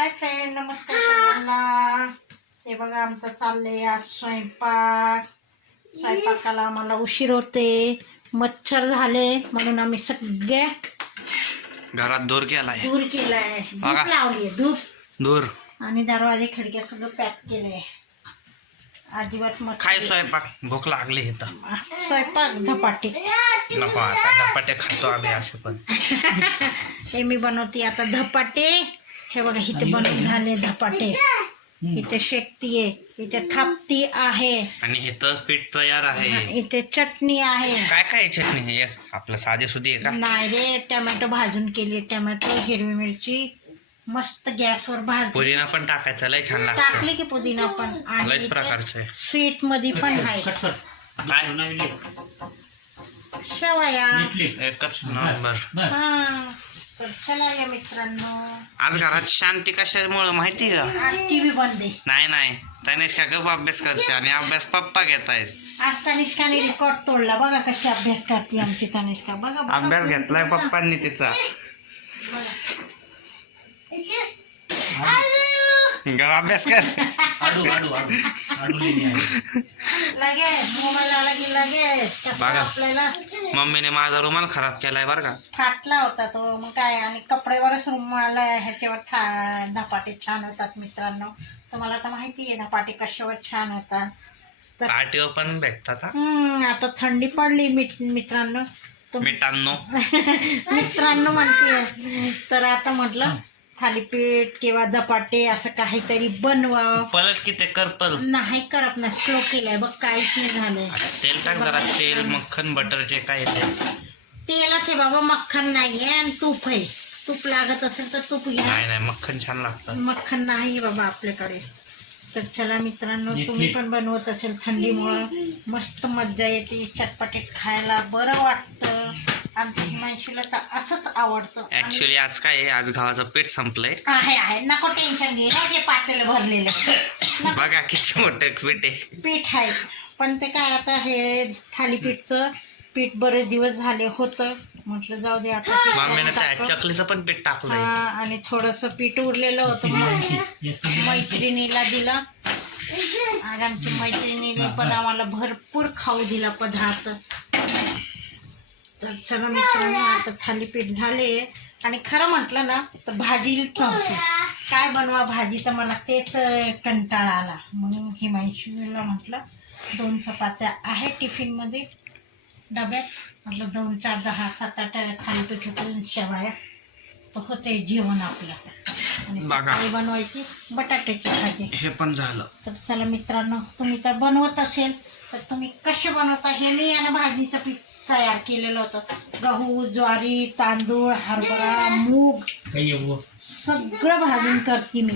Hi friend नमस्कार सगळ्यांना. हे बघा आमचं चाललंय आज स्वयंपाक. स्वयंपाकाला आम्हाला उशीर होते. मच्छर झाले म्हणून आम्ही सगळे घरात दोर केलाय. दूर केलाय. बघा. धूप लावली धूप. दूर. आणि दरवाजे खिडक्या सगळं पॅक केले अजिबात काय मच्छर स्वयंपाक? भूक लागली इथं. स्वयंपाक धपाटे. नको आता धपाटे खातो आम्ही असे पण. हे मी बनवते आता धपाटे. हे बघा इथे बनवून झाले धपाटे. इथे. शेकतीये इथे थापती आहे. आणि इथं पीठ तयार आहे. इथे चटणी आहे. काय काय आहे चटणी? हे आपलं साधे सुधी आहे का? नाही रे टमॅटो भाजून केली टमॅटो हिरवी मिरची मस्त गॅसवर भाज पुदिना पण टाकायचं लय छान लागतं. टाकली की पुदिना पण. आणि लयच प्रकारचं आहे. स्वीटमध्ये पण आहे. काय शेवया. एकच नंबर. हा. तर चला या मित्रांनो. आज घरात शांती कशामुळे माहिती का? टीव्ही बंद आहे. नाही नाही. त्यानेच का गप अभ्यास करते आणि अभ्यास पप्पा घेत आहेत. आज तनिष्काने रेकॉर्ड तोडला. बघा कशी अभ्यास करते आमची तनिष्का. बघा बघा. अभ्यास घेतलाय पप्पांनी तिचा. ग अभ्यास कर लगेच मोबाईल आला की लगेच कसं बघा. मम्मीने माझा रुमाल खराब केलाय बरं का फाटला होता तो मग काय आणि कपडेवरच रुमाल ह्याच्यावर धपाटे छान होतात मित्रांनो तुम्हाला तर माहिती आहे धपाटे कशावर छान होतात तर आरटीओ पण भेटतात हा हम्म, आता थंडी पडली मित मित्रांनो मिठांनो मित्रांनो म्हणते तर आता म्हटलं थालीपीठ किंवा धपाटे असं काहीतरी बनवावं. पलट की ते कर पल नाही करत ना स्लो केलाय बघ काहीच नाही झालंय. तेल टाक जरा तेल मक्खन बटरचे काय येते तेलाच आहे बाबा मक्खन नाही आहे आणि तूप आहे. तूप लागत असेल तर तूप घ्या. नाही नाही मक्खन छान लागतं. मक्खन नाही बाबा आपल्याकडे. तर चला मित्रांनो तुम्ही पण बनवत असेल थंडीमुळं. मस्त मज्जा येते चटपटीत खायला बरं वाटतं. आमच्या हिमांशूला तर असंच आवडतं. ऍक्च्युली आज काय आहे? आज गव्हाचं पीठ संपलंय. आहे आहे. नको टेन्शन घे ना ते पातेलं भरलेलं नको. बघा किती मोठं पीठ आहे. पीठ आहे. पण ते काय आता हे थालीपीठचं पीठ बरेच दिवस झाले होतं. म्हटलं जाऊ दे आता. पीठ मम्मीने त्या टाकतो. चकलीचं पण पीठ टाकलंय. हा, आणि थोडस पीठ उरलेलं होतं. मग मैत्रिणीला दिलं. आणि आमची मैत्रिणीने पण आम्हाला भरपूर खाऊ दिला पदार्थ. तर चला मित्रांनो आता थालीपीठ झाले. आणि खरं म्हटलं ना तर भाजी नव्हती काय बनवा भाजी तर मला तेच कंटाळा आला. म्हणून हिमांशूला म्हटलं दोन चपात्या आहेत टिफिनमध्ये. डब्यात. म्हटलं दोन चार दहा सात आठ थालीपीठ होतं शेवाया. तर होते जेवण आपलं. आणि. सकाळी बनवायची बटाट्याची भाजी. हे पण झालं. तर चला मित्रांनो तुम्ही तर बनवत असेल तर तुम्ही कसे बनवता हे मी आणि भाजीचं पीठ तयार केलेलं होतं. गहू ज्वारी तांदूळ हरभरा मूग सगळं भाजून करते मी.